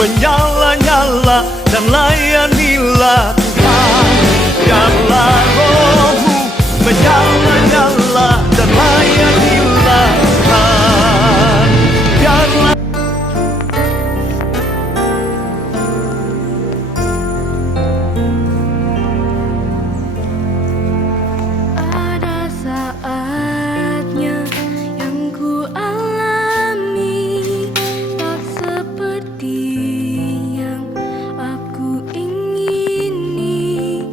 menyala-nyala dan layanilah Tuhan. Biarlah rohmu menyala-nyala dan layanilah Tuhan. Biarlah ada saatnya yang ku alami tak seperti yang aku ingini.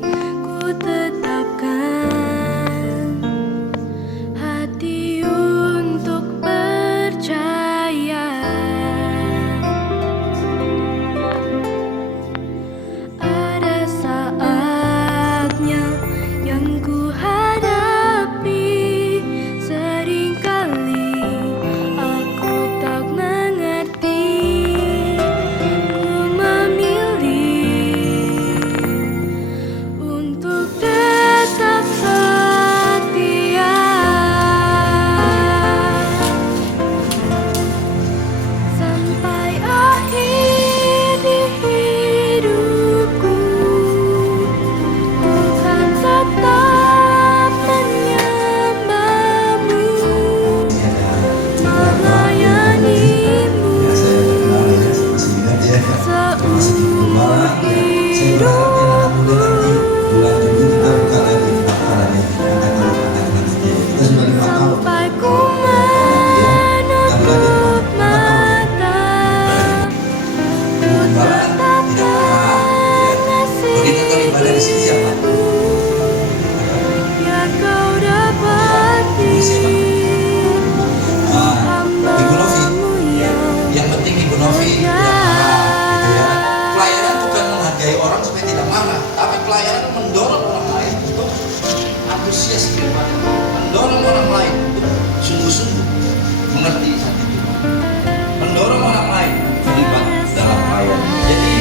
Ku tetapkan hati untuk percaya. Ada saatnya yang ku hadapi, seringkali aku tak mengerti. Ku memilih untuk tetap setia sampai akhir di hidupku. Ku kan tetap menyembahmu, melayanimu seumur hidupku. Sampai ku menutup mata, ku tetap mengasihimu. Biar kau dapati hambamu Yang penting Ibu Novi tidak marah, gitu ya. Pelayanan bukan menghargai orang supaya tidak marah, tapi pelayanan mendorong orang lain untuk antusias kepada, mendorong orang lain untuk sungguh-sungguh mengerti hati Tuhan, mendorong orang lain terlibat dalam pelayanan. Jadi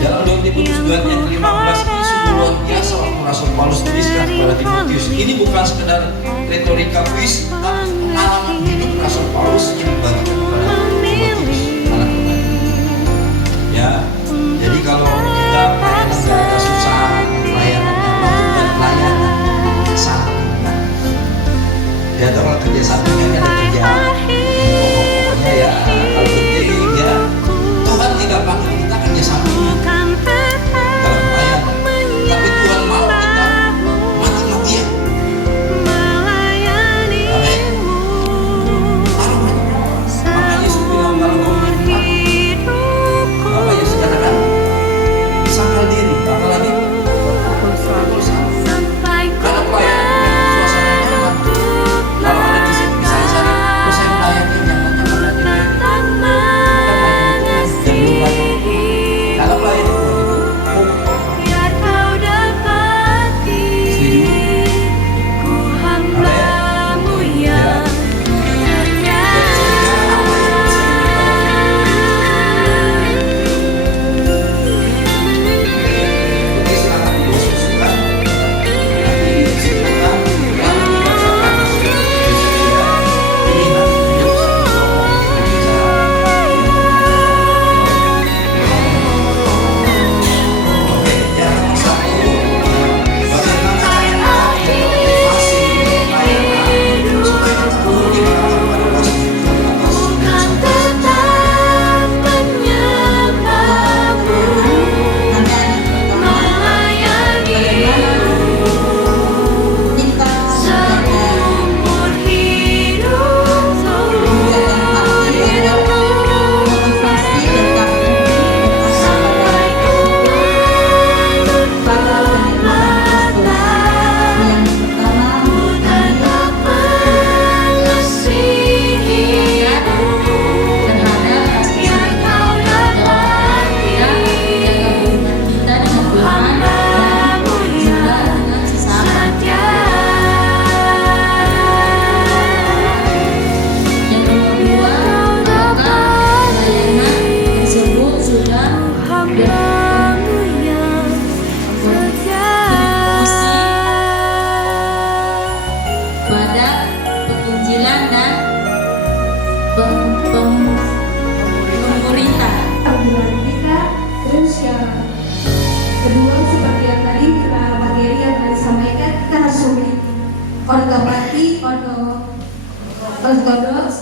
dalam 2 Timotius 2 ayat 15 ini sungguh luar biasa waktu Rasul Paulus tuliskan kepada Timotius. Ini bukan sekedar retorika puisi, tapi pengalaman hidup Rasul Paulus yang dibagikan kepada Timotius, anak Tuhan. Ya, jadi kalau kita pelayanan gak ada susah, pelayanan bukan pelayanan sampingan. Ya, orang kerja sampingan kan kerja pokoknya ya, hal penting ya. Tuhan tidak panggil kita kerja sampingan dalam pelayanan, tapi Tuhan mau kita mati-matian. Amin. Taruh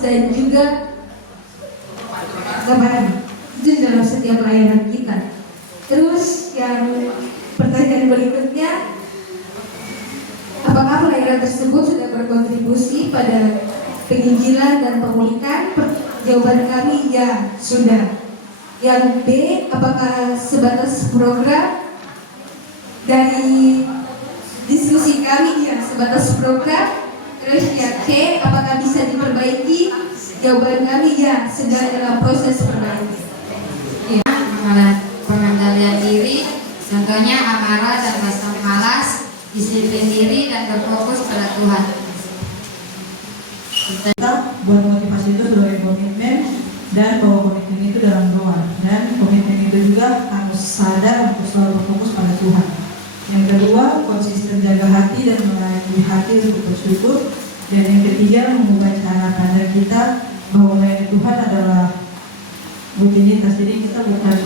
dan juga kebahagiaan itu dalam setiap pelayanan kita. Terus yang pertanyaan berikutnya, apakah pelayanan tersebut sudah berkontribusi pada penginjilan dan pemulihan? Jawaban kami ya, sudah. Yang B, apakah sebatas program? Dari diskusi kami ya, sebatas program. Terus yang C, apakah bisa diperbaiki? Jawaban kami ya, sedang dalam proses perbaikan. Ya, pengendalian diri, contohnya amarah dan rasa malas, disiplin diri dan berfokus pada Tuhan. Kita buat motivasi itu sebagai komitmen dan bahwa komitmen itu dalam doa, dan komitmen itu juga harus sadar untuk selalu berfokus pada Tuhan. Yang kedua, konsisten jaga hati dan melayani hati untuk bersyukur. Dan yang ketiga, mengubah cara pandang kita bahwa melayani Tuhan adalah rutinitas. Jadi kita bukan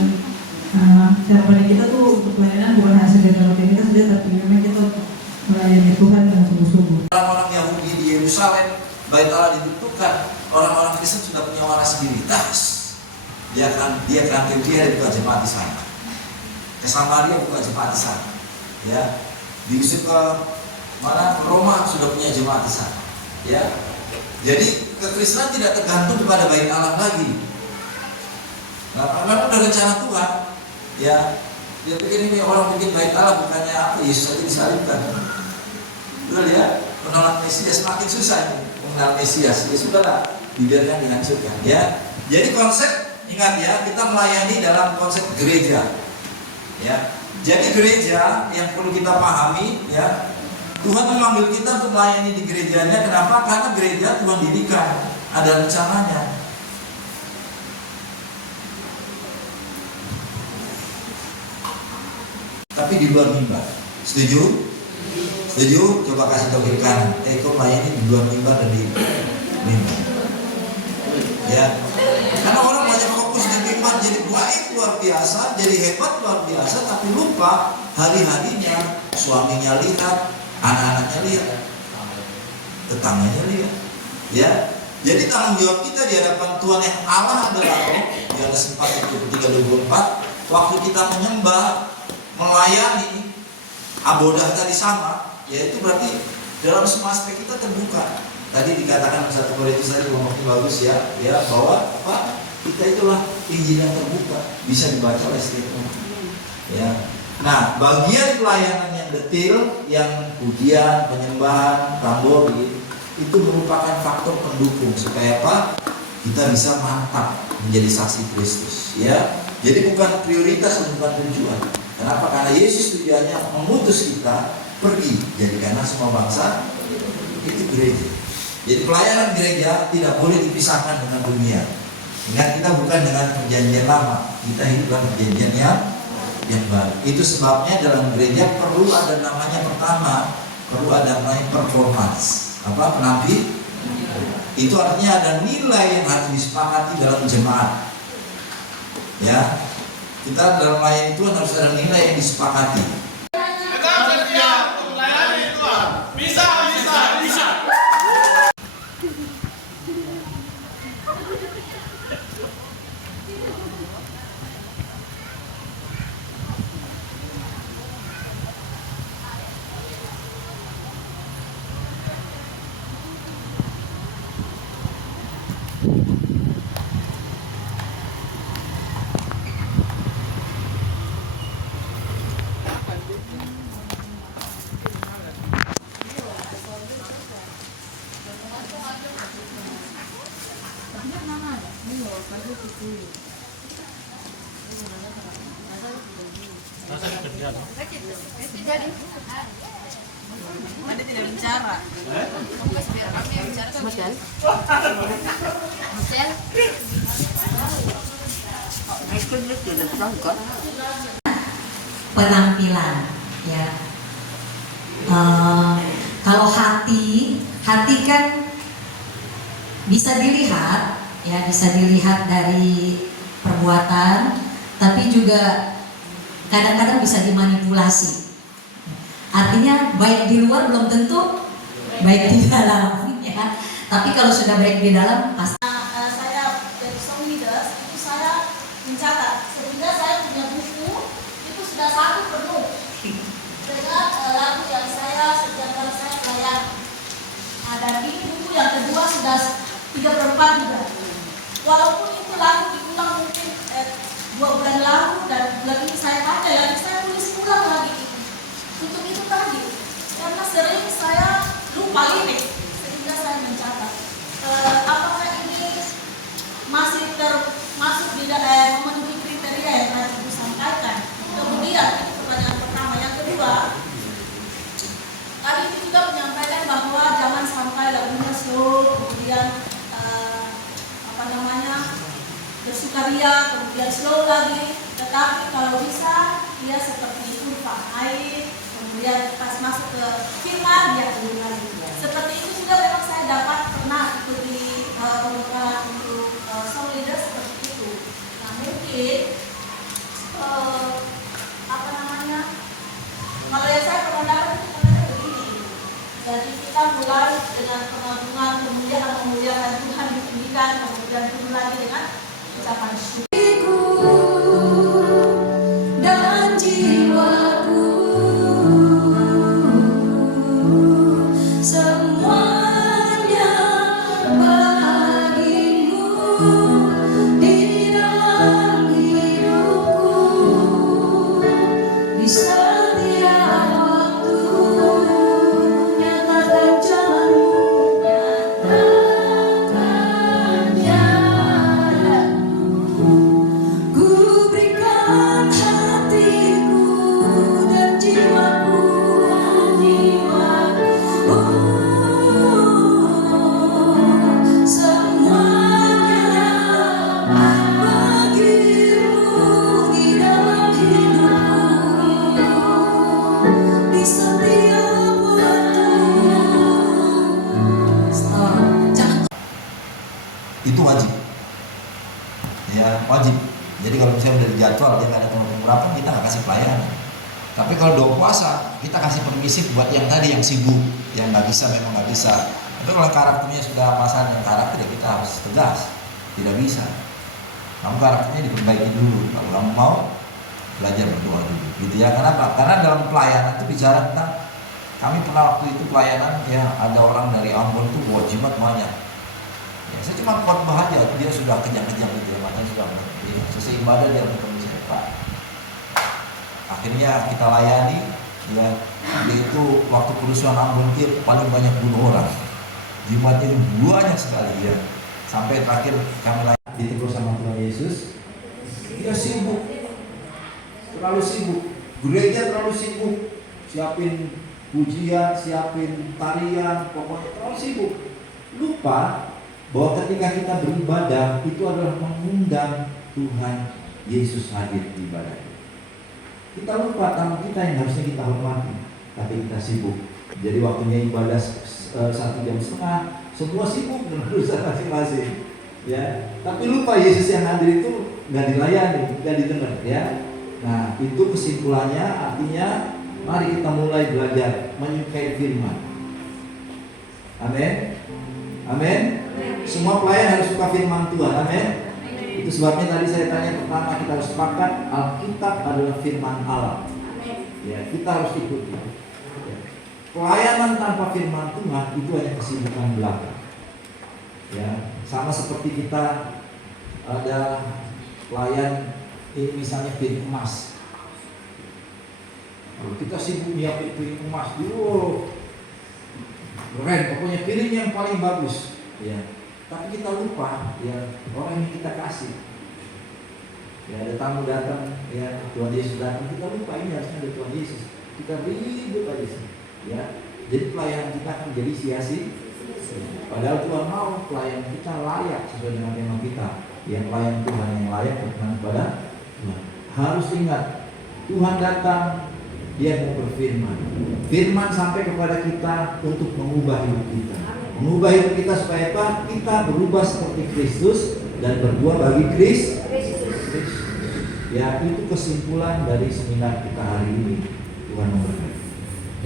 cara pandang kita tuh untuk pelayanan bukan hanya sekedar rutinitas saja, tapi memang kita untuk melayani Tuhan dengan sungguh-sungguh. Orang-orang Yahudi di Yerusalem, Bait Allah dibutuhkan, orang-orang Kristen sudah punya warna sendiri. Dia kan buka jemaat di sana. Ke Samaria buka jemaat di sana. Ya, diusir ke mana? Ke Roma sudah punya jemaat di sana. Ya, jadi kekristenan tidak tergantung kepada Bait Allah lagi. Nah, karena udah rencana Tuhan. Ya, dia pikir ini orang bikin Bait Allah bukannya apa? Yesus tadi disalibkan. Betul ya? Menolak Mesias makin susah ini. Mengenal Mesias, ya sudahlah, dibiarkan dihancurkan. Ya, jadi konsep, ingat ya, kita melayani dalam konsep gereja. Ya, jadi gereja yang perlu kita pahami, ya, Tuhan memanggil kita untuk melayani di gerejanya. Kenapa? Karena gereja Tuhan dirikan, ada rencananya. Tapi di luar mimbar, setuju? Setuju? Coba kasih tahu kiri kanan. Kau melayani di luar mimbar dan di mimbar. Ya, karena orang banyak fokus di mimbar jadi baik luar biasa, jadi hebat luar biasa, tapi lupa hari-harinya suaminya lihat, anak-anaknya lihat, tetangganya lihat. Ya, jadi tanggung jawab kita di hadapan Tuhan yang Allah adalah roh. Di Yohanes 4:23-24, waktu kita menyembah, melayani, abodah tadi sama. Ya itu berarti dalam semua aspek kita terbuka. Tadi dikatakan 1 Korintus tadi ngomongnya bagus ya, bahwa apa? Kita itulah Injil yang terbuka, bisa dibaca oleh setiap orang. Ya. Nah, bagian pelayanan yang detail, yang pujian, penyembahan, tambori, itu merupakan faktor pendukung supaya apa? Kita bisa mantap menjadi saksi Kristus. Ya. Jadi bukan prioritas dan bukan tujuan. Kenapa? Karena Yesus tujuannya mengutus kita pergi, jadikanlah semua bangsa itu gereja. Jadi pelayanan gereja tidak boleh dipisahkan dengan dunia. Ingat, kita bukan dengan perjanjian lama, kita hidup dalam perjanjian yang baru. Itu sebabnya dalam gereja perlu ada namanya, pertama perlu ada namanya performance. Apa? Penampil. Itu artinya ada nilai yang harus disepakati dalam jemaat. Ya, kita dalam melayani Tuhan harus ada nilai yang disepakati. Anda tidak bicara. Kamu kasih biar kami yang bicara sama Michelle. Penampilan, ya. Kalau hati kan bisa dilihat, ya, bisa dilihat dari perbuatan, tapi juga kadang-kadang bisa dimanipulasi. Artinya baik di luar belum tentu baik di dalam, ya. Tapi kalau sudah baik di dalam pasti. Saya dari Song Leaders itu saya mencatat sehingga saya punya buku itu sudah 1 penuh dengan lagu yang saya sejak kali saya pelayan. Dan ini buku yang kedua sudah 3/4 juga. Walaupun itu lagu diulang mungkin 2 bulan lalu dan bulan ini saya baca lagi, saya tulis ulang lagi itu. Untuk itu tadi karena sering saya lupa lirik sehingga saya mencatat. Apakah ini masih termasuk di dalam memenuhi kriteria yang tadi Ibu sampaikan? Kemudian itu pertanyaan pertama. Yang kedua, tadi itu juga menyampaikan bahwa jangan sampai lagunya slow, kemudian bersukaria, kemudian slow lagi. Tetapi kalau bisa dia seperti kurva air, kemudian pas masuk ke firman dia turun lagi. Seperti itu juga memang saya dapat pernah ikuti pembekalan untuk Song Leaders seperti itu. Nah mungkin kalau yang saya pernah dapat itu sebenarnya begini. Jadi kita mulai dengan pengagungan, kemudian memuliakan Tuhan, ditinggikan, kemudian turun lagi dengan ucapan syukur. Dan jiwaku semuanya bagimu di dalam hidupku di setiap waktu nyatakan jalanmu, nyatakan jalanmu. Ku berikan hatiku dan jiwaku, semuanya bagimu di dalam hidupku di setiap waktu. Stop. Jangan. Itu wajib. Ya, wajib. Jadi kalau misalnya udah dijadwal dia nggak ada teman pengurapan, kita nggak kasih pelayanan. Tapi kalau doa puasa, kita kasih permisif buat yang tadi yang sibuk, yang nggak bisa memang nggak bisa. Tapi kalau karakternya sudah masalah dengan karakter, ya kita harus tegas, tidak bisa. Kamu karakternya diperbaiki dulu. Kalau kamu mau belajar berdoa dulu, gitu ya. Kenapa? Karena dalam pelayanan itu bicara tentang, kami pernah waktu itu pelayanan ya ada orang dari Ambon itu bawa jimat banyak. Ya, saya cuma khotbah aja, dia sudah kejang-kejang gitu, matanya sudah ya, selesai ibadah dia ketemu saya, Pak. Akhirnya kita layani, ya, dia itu waktu kerusuhan Ambon dia paling banyak bunuh orang. Jimatnya banyak sekali ya. Sampai terakhir kami layani, ditegur sama Tuhan Yesus, dia sibuk, terlalu sibuk, gereja terlalu sibuk, siapin pujian, siapin tarian, pokoknya terlalu sibuk. Lupa bahwa ketika kita beribadah itu adalah mengundang Tuhan Yesus hadir di ibadah. Kita lupa tamu kita yang harusnya kita hormati, tapi kita sibuk. Jadi waktunya ibadah 1,5 jam, semua sibuk dengan urusan masing-masing. Ya, tapi lupa Yesus yang hadir itu nggak dilayani, nggak didengar. Ya, nah itu kesimpulannya artinya mari kita mulai belajar menyukai firman. Amin. Amin. Semua pelayan harus suka firman Tuhan. Amin. Itu sebabnya tadi saya tanya pertama kita harus sepakat Alkitab adalah firman Allah. Ya, kita harus ikuti. Ya. Pelayanan tanpa firman Tuhan itu hanya kesibukan belaka. Ya, sama seperti kita ada pelayan ini misalnya piring emas. Kalau kita sibuk nyiapin piring emas dulu, keren, pokoknya piring yang paling bagus. Ya. Tapi kita lupa ya orang yang kita kasih. Ya ada tamu datang, ya Tuhan Yesus datang, kita lupa ini harusnya ada Tuhan Yesus. Kita ribut aja sih. Ya. Jadi pelayanan kita akan jadi sia-sia. Padahal Tuhan mau pelayanan kita layak sesuai dengan tema kita. Yang pelayan Tuhan yang layak berkenan kepada Tuhan. Harus ingat Tuhan datang, Dia mau berfirman. Firman sampai kepada kita untuk mengubah hidup kita. Mengubah hidup kita supaya apa? Kita berubah seperti Kristus dan berbuah bagi Kristus. Ya, itu kesimpulan dari seminar kita hari ini. Tuhan memberkati.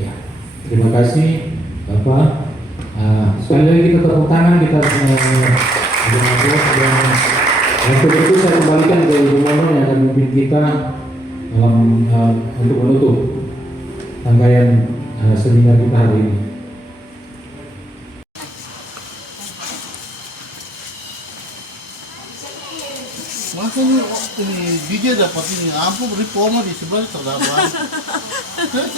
Ya, terima kasih Bapak Sekali lagi kita tepuk tangan, kita waktu itu saya kembalikan ke Ibu Mono yang akan memimpin kita dalam untuk menutup rangkaian seminar kita hari ini. Masa ini DJ dapat ini, ampun reforma di sebelah terdapat.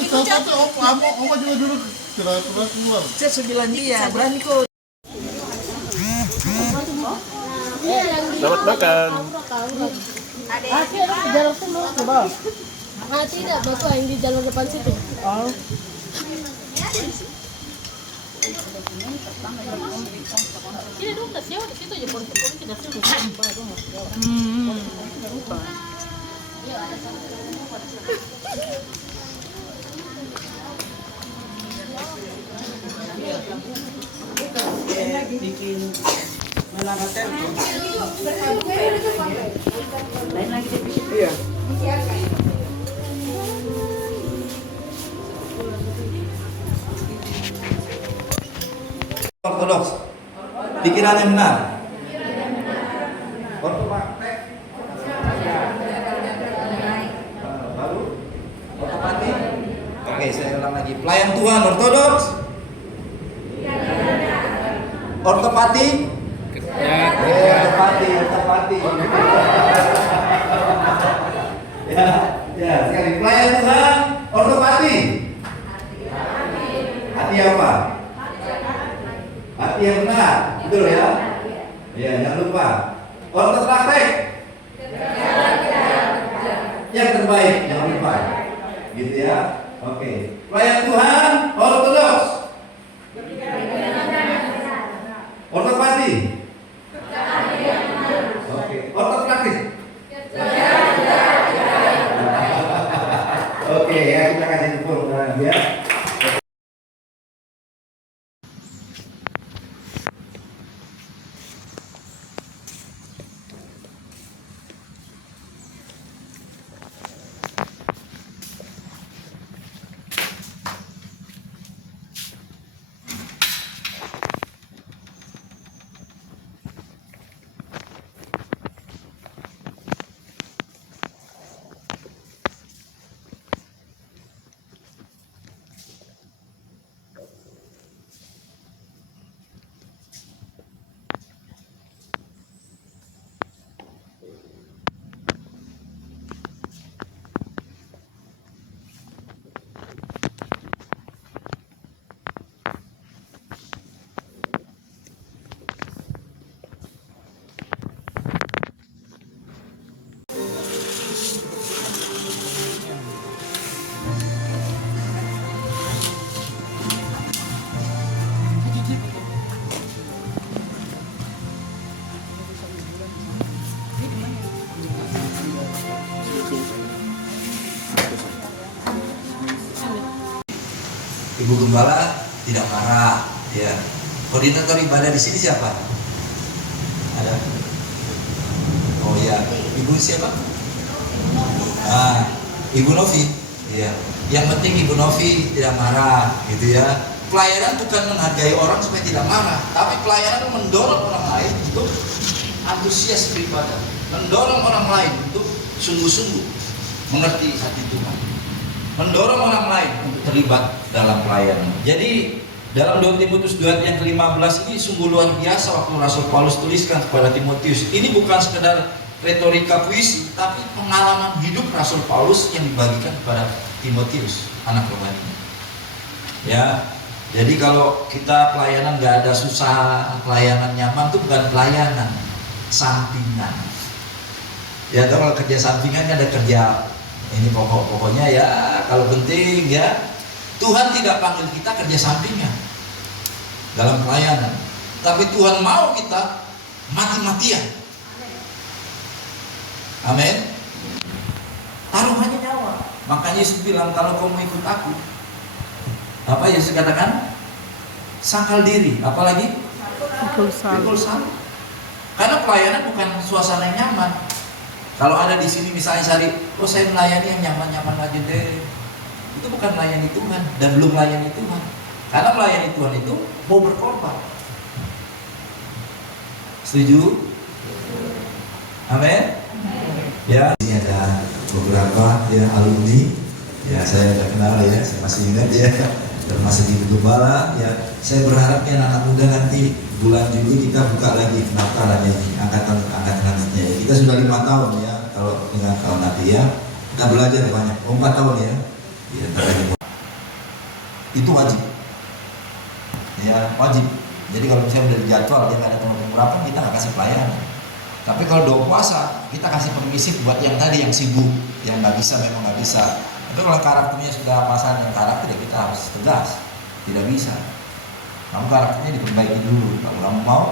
Saya Oma juga dulu keluar. Saya sembilan dia, berani kok. Selamat makan. Jalur semua ke bawah. Tidak, bapak yang di jalur depan situ. Oh. Ini dong, dah siapa di situ aja polisi dah suruh. Bikin melaratan. Lain lagi di situ ya. Ortodoks. Pikiran yang benar. Ortopraktek. Baru. Ortopati. Oke, saya ulang lagi. Pelayan Tuhan ortodoks. Ortopati. Ortopati. Ya, sekali. Pelayan Tuhan ortopati. Hati apa? Hati yang benar, betul ya? Ya, jangan lupa. Ortopraktek yang terbaik, jangan lupa. Gitu ya? Oke. Pelayan Tuhan ortodoks. Ortopati. Oke. Ortopraktik. Oke, ya kita kasih tepuk tangan ya. Ibu Gembala tidak marah, ya. Koordinator ibadah di sini siapa? Ada? Oh ya, Ibu siapa? Ibu Novi, ya. Yang penting Ibu Novi tidak marah, gitu ya. Pelayanan bukan menghargai orang supaya tidak marah, tapi pelayanan mendorong orang lain untuk antusias beribadah, mendorong orang lain untuk sungguh-sungguh mengerti hati Tuhan, mendorong orang lain untuk terlibat dalam pelayanan. Jadi dalam 2 Timotius 2 yang ke-15 ini sungguh luar biasa waktu Rasul Paulus tuliskan kepada Timotius. Ini bukan sekedar retorika puisi, tapi pengalaman hidup Rasul Paulus yang dibagikan kepada Timotius, anak rohani. Ya, jadi kalau kita pelayanan nggak ada susah, pelayanan nyaman itu bukan pelayanan, sampingan. Ya, kalau kerja sampingan kan ada kerja ini pokoknya ya, kalau penting ya. Tuhan tidak panggil kita kerja sampingan dalam pelayanan, tapi Tuhan mau kita mati-matian. Amin. Taruhannya nyawa. Makanya Yesus bilang, kalau kamu ikut aku, apa Yesus katakan? Sangkal diri, apalagi? Pikul salib. Karena pelayanan bukan suasana yang nyaman. Kalau ada di sini misalnya cari, oh saya melayani yang nyaman-nyaman aja deh. Itu bukan melayani Tuhan dan belum melayani Tuhan. Karena melayani Tuhan itu mau berkorban. Setuju? Amin. Ya, ini ada beberapa ya alumni. Ya, saya udah kenal ya, saya masih ingat ya. Dan masih di Gembala ya. Saya berharapnya anak muda nanti bulan Juli kita buka lagi pendaftaran ini angkatan nantinya. Kita sudah 5 tahun ya kalau dengan tahun nanti ya. Kita belajar banyak. 4 tahun ya. Ya, itu wajib. Ya, wajib. Jadi kalau misalnya udah dijadwal dia nggak ada pengurapan, kita nggak kasih pelayanan. Tapi kalau doa puasa, kita kasih permisi buat yang tadi yang sibuk, yang nggak bisa memang nggak bisa. Tapi kalau karakternya sudah masalah dengan karakter, ya kita harus tegas, tidak bisa. Kamu karakternya diperbaiki dulu. Kalau kamu mau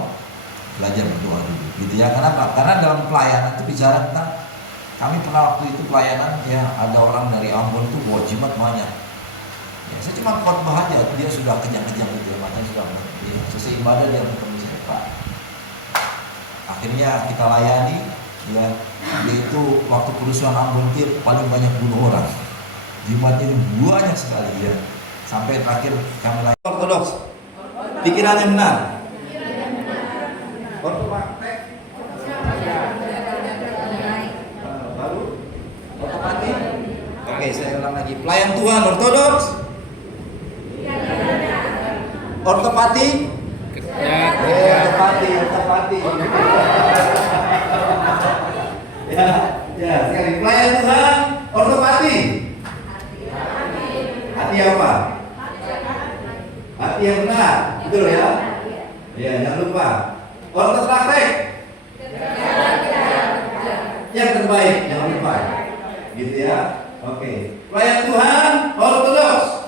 belajar berdoa dulu, gitu ya. Kenapa? Karena dalam pelayanan itu bicara tentang kami pernah waktu itu pelayanan ya ada orang dari Ambon itu bawa jimat banyak. Ya, saya cuma khotbah aja, dia sudah kejang-kejang gitu, matanya sudah selesai ibadah dia ketemu saya Pak. Akhirnya kita layani, ya dia itu waktu kerusuhan Ambon Tir paling banyak bunuh orang. Jimatnya banyak sekali ya. Sampai terakhir kami layani ortodoks. Pikirannya benar. Baru ortopati. Oke, saya ulang lagi. Pelayan Tuhan ortodoks. Ortopati? Ortopati. Ya, sekali. Pelayan Tuhan, ortopati. Hati apa? Hati yang benar, betul ya? Ya, jangan lupa. Ortopraktek. Yang terbaik, jangan lupa. Gitu ya. Oke. Pelayan Tuhan, ortodoks.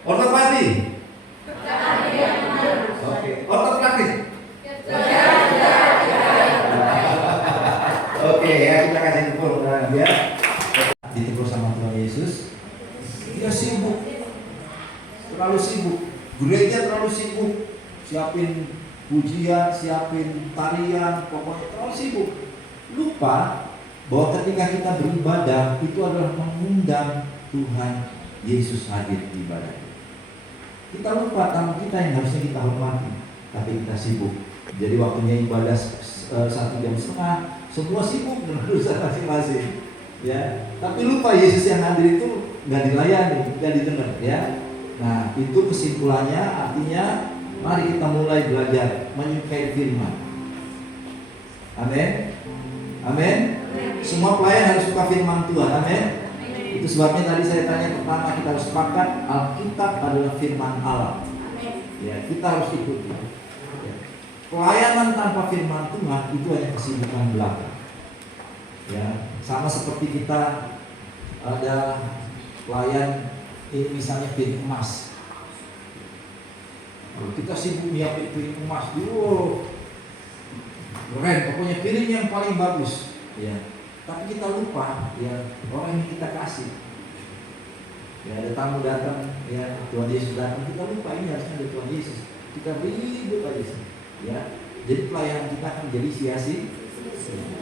Ortopati. Oke. Ortopraktik. Oke ya, kita kasih tepuk tangan ya. Ditegur sama Tuhan Yesus. Dia sibuk, terlalu sibuk. Gereja terlalu sibuk, siapin pujian, siapin tarian, pokoknya terlalu sibuk. Lupa bahwa ketika kita beribadah itu adalah mengundang Tuhan Yesus hadir di ibadah. Kita lupa tamu kita yang harusnya kita hormati, tapi kita sibuk. Jadi waktunya ibadah 1,5 jam, semua sibuk dengan urusan masing-masing. Ya, tapi lupa Yesus yang hadir itu nggak dilayani, nggak didengar. Ya, nah itu kesimpulannya artinya mari kita mulai belajar menyukai firman. Amin, amin. Semua pelayan harus suka firman Tuhan. Amin. Itu sebabnya tadi saya tanya pertama kita harus sepakat Alkitab adalah firman Allah. Ya, kita harus ikuti. Ya. Pelayanan tanpa firman Tuhan itu hanya kesibukan belaka. Ya, sama seperti kita ada pelayan ini misalnya piring emas. Kalau kita sibuk nyiapin piring emas dulu, keren, pokoknya piring yang paling bagus. Ya. Tapi kita lupa ya orang yang kita kasih. Ya ada tamu datang, ya Tuhan Yesus datang, kita lupa ini harusnya ada Tuhan Yesus. Kita ribut aja sih. Ya. Jadi pelayanan kita akan jadi sia-sia.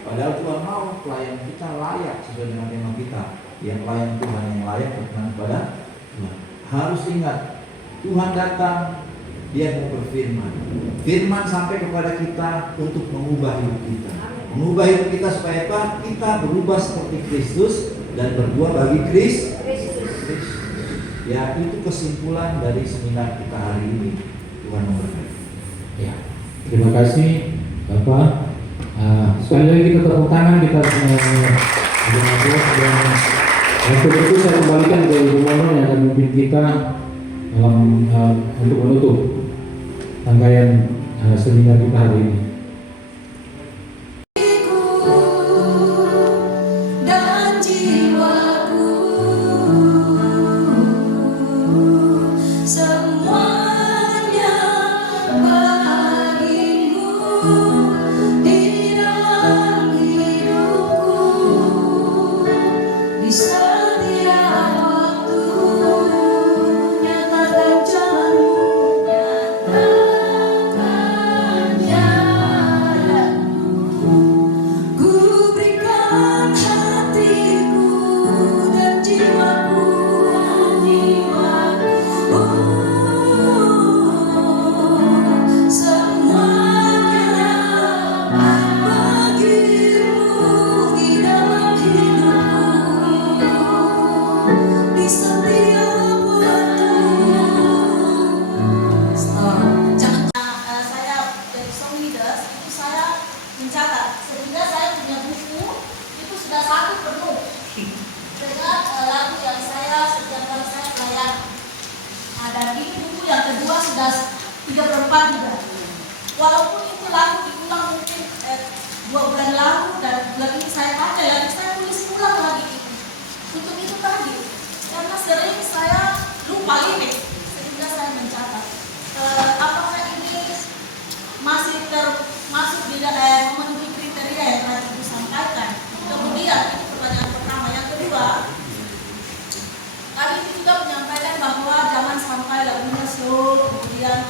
Padahal Tuhan mau pelayanan kita layak sesuai dengan tema kita. Yang pelayan Tuhan yang layak berkenan kepada Tuhan. Harus ingat Tuhan datang, Dia mau berfirman. Firman sampai kepada kita untuk mengubah hidup kita. Mengubah hidup kita supaya apa? Kita berubah seperti Kristus dan berbuah bagi Kristus. Ya, itu kesimpulan dari seminar kita hari ini. Tuhan memberkati. Ya, terima kasih Bapak. Sekali lagi kita tepuk tangan, kita waktu itu saya kembalikan ke Ibu Mono yang akan memimpin kita dalam untuk menutup rangkaian seminar kita hari ini. Dan jiwaku semuanya bagimu di dalam hidupku di setiap waktu nyatakan jalanmu, nyatakan jalanmu. mencatat sehingga saya punya buku itu sudah satu penuh dengan lagu yang saya setiap kali saya pelayan. Dan ini buku yang kedua sudah 3/4 juga. Walaupun itu lagu diulang mungkin 2 bulan lalu dan bulan ini saya baca lagi, saya tulis ulang lagi itu. Untuk itu tadi, karena sering saya lupa lirik sehingga saya mencatat. Apakah ini masih termasuk di memenuhi kriteria yang tadi Ibu sampaikan? Kemudian itu pertanyaan pertama. Yang kedua, tadi itu juga menyampaikan bahwa jangan sampai lagunya slow, kemudian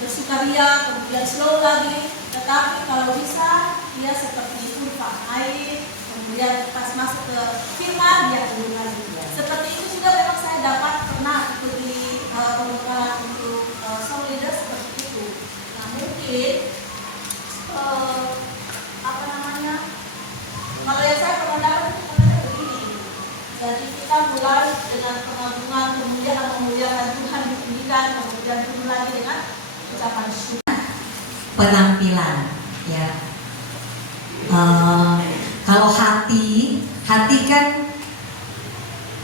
bersukaria, kemudian slow lagi. Tetapi kalau bisa dia seperti kurva naik, kemudian pas masuk ke firman dia turun lagi. Seperti itu juga memang saya dapat pernah ikuti pembekalan untuk song leader seperti itu. Nah mungkin kalau yang saya pernah dapat itu sebenarnya begini. Jadi kita mulai dengan pengagungan, kemudian memuliakan Tuhan di pendidikan, kemudian turun lagi dengan ucapan syukur. Penampilan, ya. Kalau hati kan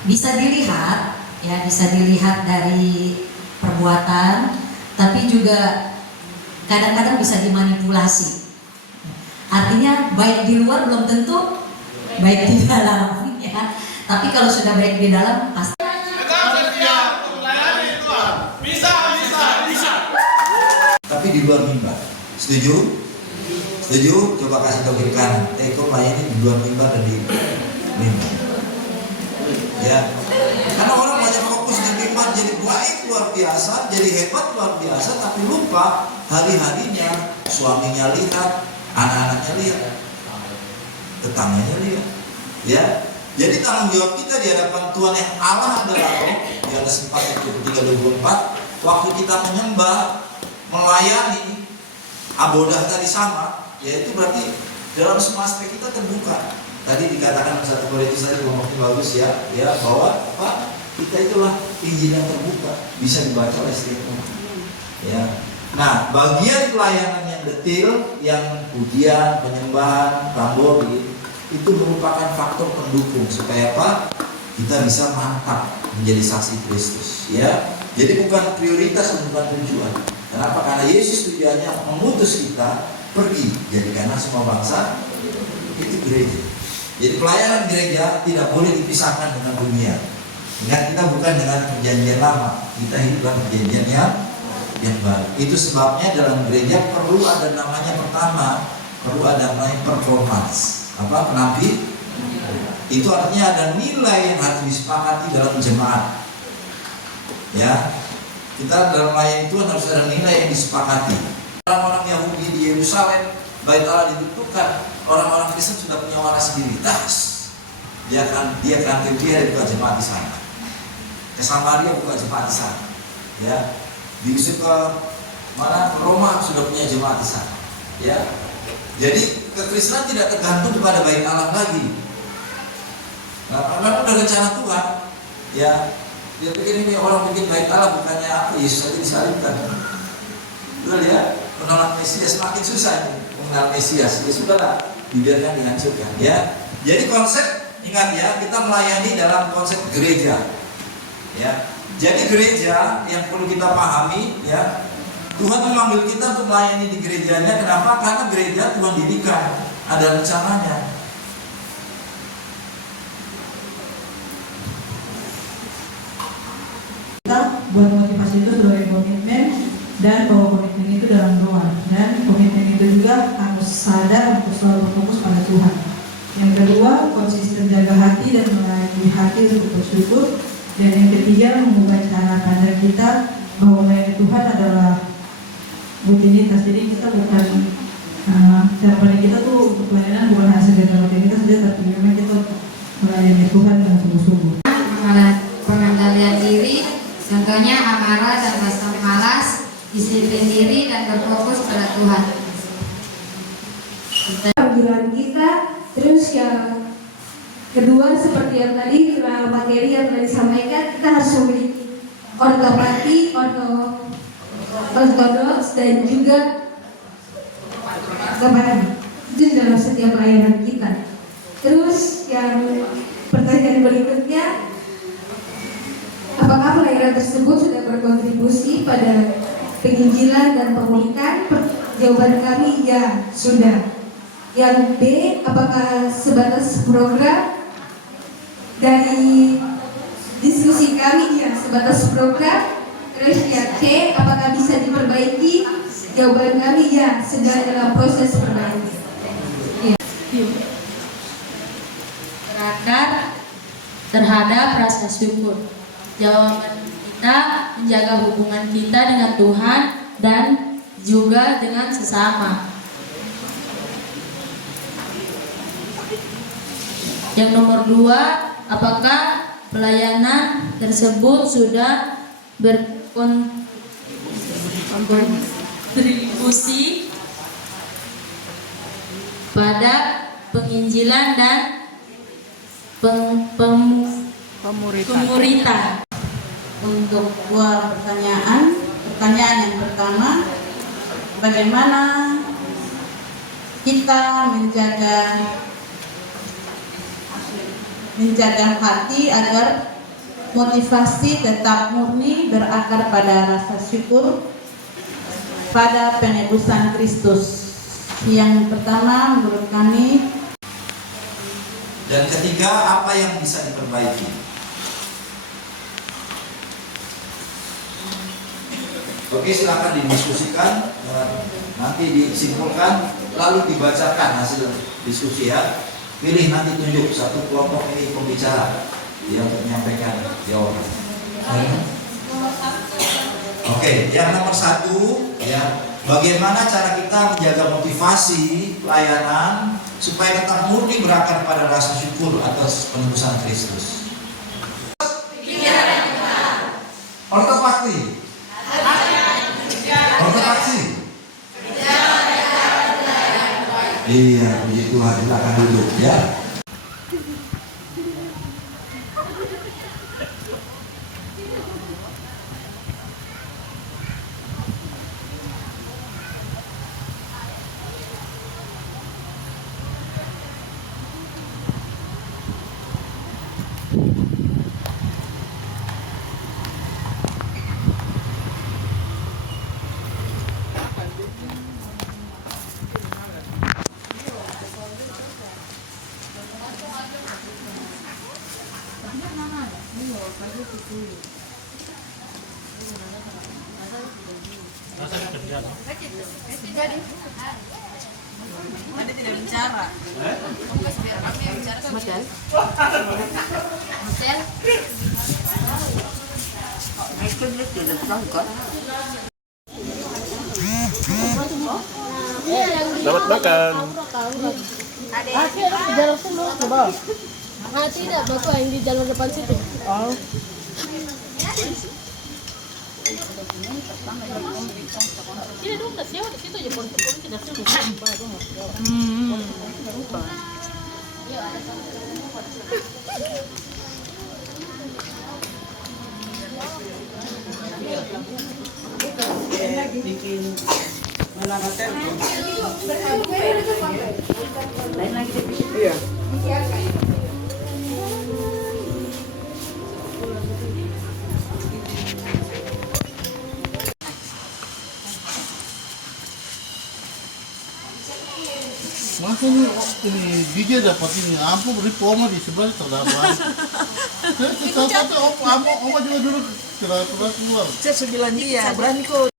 bisa dilihat, ya, bisa dilihat dari perbuatan, tapi juga kadang-kadang bisa dimanipulasi. Artinya baik di luar belum tentu baik di dalam, ya. Tapi kalau sudah baik di dalam pasti. Tapi di luar mimbar, setuju? Setuju? Coba kasih tahu kiri kanan. Kau melayani di luar mimbar dan di mimbar. Ya, karena orang banyak fokus di mimbar jadi baik luar biasa, jadi hebat luar biasa, tapi lupa hari-harinya suaminya lihat, anak-anaknya lihat, tetangganya lihat. Ya, jadi tanggung jawab kita di hadapan Tuhan yang Allah adalah Roh. Di Yohanes 4:23-24, waktu kita menyembah, melayani, abodah tadi sama, yaitu berarti dalam semua aspek kita terbuka. Tadi dikatakan 1 Korintus tadi ngomongnya bagus ya, bahwa kita itulah Injil yang terbuka, bisa dibaca oleh setiap orang. Ya. Nah, bagian pelayanan yang detail, yang pujian, penyembahan, tambori, itu merupakan faktor pendukung supaya kita bisa mantap menjadi saksi Kristus. Ya, jadi bukan prioritas dan bukan tujuan. Kenapa? Karena Yesus tujuannya mengutus kita pergi jadikanlah semua bangsa itu gereja. Jadi pelayanan gereja tidak boleh dipisahkan dengan dunia. Ingat, kita bukan dengan perjanjian lama, kita hidup dalam perjanjian yang baru. Itu sebabnya dalam gereja perlu ada namanya pertama, perlu ada namanya performance. Penampil. Itu artinya ada nilai yang harus disepakati dalam jemaat. Ya. Kita dalam melayani Tuhan harus ada nilai yang disepakati. Orang-orang Yahudi di Yerusalem, Bait Allah dibentukkan, orang-orang Kristen sudah punya waras sendiri. Dia buka jemaat di sana. Ke Samaria buka jemaat di sana. Ya, diusir ke mana? Ke Roma sudah punya jemaat di sana. Ya, jadi kekristenan tidak tergantung kepada Bait Allah lagi. Nah, karena udah rencana Tuhan. Ya. Dia pikir ini orang bikin Bait Allah bukannya Yesus tadi disalibkan. Betul ya? Menolak Mesias makin susah ini. Mengenal Mesias, ya sudahlah, dibiarkan dihancurkan. Ya. Jadi konsep, ingat ya, kita melayani dalam konsep gereja. Ya. Jadi gereja yang perlu kita pahami, ya, Tuhan memanggil kita untuk melayani di gerejanya. Kenapa? Karena gereja Tuhan dirikan, ada rencananya. Buat motivasi itu sebagai komitmen, dan bahwa komitmen itu dalam doa, dan komitmen itu juga harus sadar untuk selalu berfokus pada Tuhan. Yang kedua, konsisten jaga hati dan melayani hati untuk bersyukur. Dan yang ketiga, mengubah cara pandang kita bahwa melayani Tuhan adalah rutinitas. Jadi kita bukan cara pandang kita tuh untuk pelayanan bukan hanya sekedar rutinitas saja, tapi memang kita melayani Tuhan dengan sungguh-sungguh. Pengendalian diri, contohnya amarah dan rasa malas, disiplin diri dan berfokus pada Tuhan. Panggilan kita, terus yang kedua seperti yang tadi materi yang telah disampaikan, kita harus memiliki ortopati, ortodoks dan juga Gabaran itu dalam setiap pelayanan kita. Terus yang pertanyaan berikutnya, apakah pelayanan tersebut sudah berkontribusi pada penginjilan dan pemulihan? Jawaban kami ya, sudah. Yang B, apakah sebatas program? Dari diskusi kami ya, sebatas program. Terus yang C, apakah bisa diperbaiki? Jawaban kami ya, sedang dalam proses perbaikan. Ya. Berakar terhadap rasa syukur. Jawaban kita menjaga hubungan kita dengan Tuhan dan juga dengan sesama. Yang nomor 2, apakah pelayanan tersebut sudah berkontribusi pada penginjilan dan pemuritan? Untuk dua pertanyaan yang pertama, bagaimana kita menjaga hati agar motivasi tetap murni berakar pada rasa syukur pada penebusan Kristus. Yang pertama menurut kami. Dan ketiga, apa yang bisa diperbaiki? Oke, silakan didiskusikan, nanti disimpulkan, lalu dibacakan hasil diskusi ya. Pilih nanti tunjuk satu kelompok ini pembicara yang untuk menyampaikan jawaban. Oke, yang nomor 1 ya, bagaimana cara kita menjaga motivasi pelayanan supaya tetap murni berakar pada rasa syukur atas penebusan Kristus. Ortopakti. Ortopraksi. Iya, puji Tuhan. Silakan duduk ya. Anda tidak bicara. Biar kami yang bicara sama Del. Del. Selamat makan. Akhirnya jalan semua ke bawah. Ah, tidak, bapak yang di jalan depan situ. Oh. Tidak dong, dah siapa di situ aja polisi dah siapa. Bikin melanggar lain lagi iya. Masa ini DJ dapat ini ampun reforma di sebelah terdapat. Saya juga dulu keluar. Saya bilang dia berani kok.